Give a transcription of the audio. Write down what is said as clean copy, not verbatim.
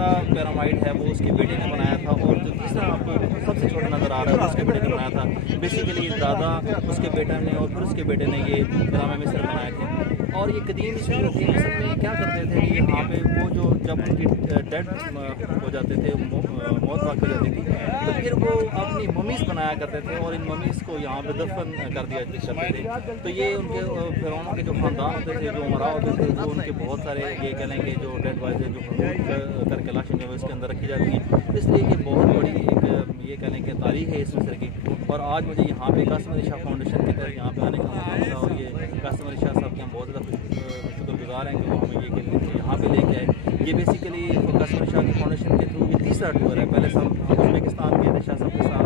छोटा पिरामिड है वो उसके बेटे ने बनाया था, और जो तीसरा आपको सबसे छोटा नज़र आ रहा है उसके बेटे ने बनाया था। बेसिकली दादा, उसके बेटे ने और फिर उसके बेटे ने ये जामे मिस्र बनाए थे। और ये कदीम इसमें जो थे असल में क्या करते थे कि यहाँ पे वो जो जब उनकी डेड हो जाते थे, मौत वाक़ हो जाती थी, तो फिर वो अपनी ममीज़ बनाया करते थे और इन ममीज़ को यहाँ पे दफन कर दिया करते थे। तो ये उनके फिरौनों के जो ख़ानदान होते थे, जो उमरा होते थे, वो उनके बहुत सारे ये कह लेंगे जो डेड बॉयज़ है जो करके लाशें जो है इसके अंदर रखी जाती हैं। इसलिए ये बहुत बड़ी एक ये कह लें कि तारीख़ है इस मिस्र की। और आज मुझे यहाँ पे कासिम अली शाह फाउंडेशन की तरफ यहाँ पे आने का मौका मिला, और ये कासिम अली शाह साहब के हम बहुत ज़्यादा शुक्रगुजार हैं कि वो हमें ये यहाँ पे लेके आए। ये बेसिकली कासिम अली शाह की फाउंडेशन के थ्रू ये तीसरा टूर है। पहले हम उज़्बेकिस्तान गए थे शाह साहब के साथ,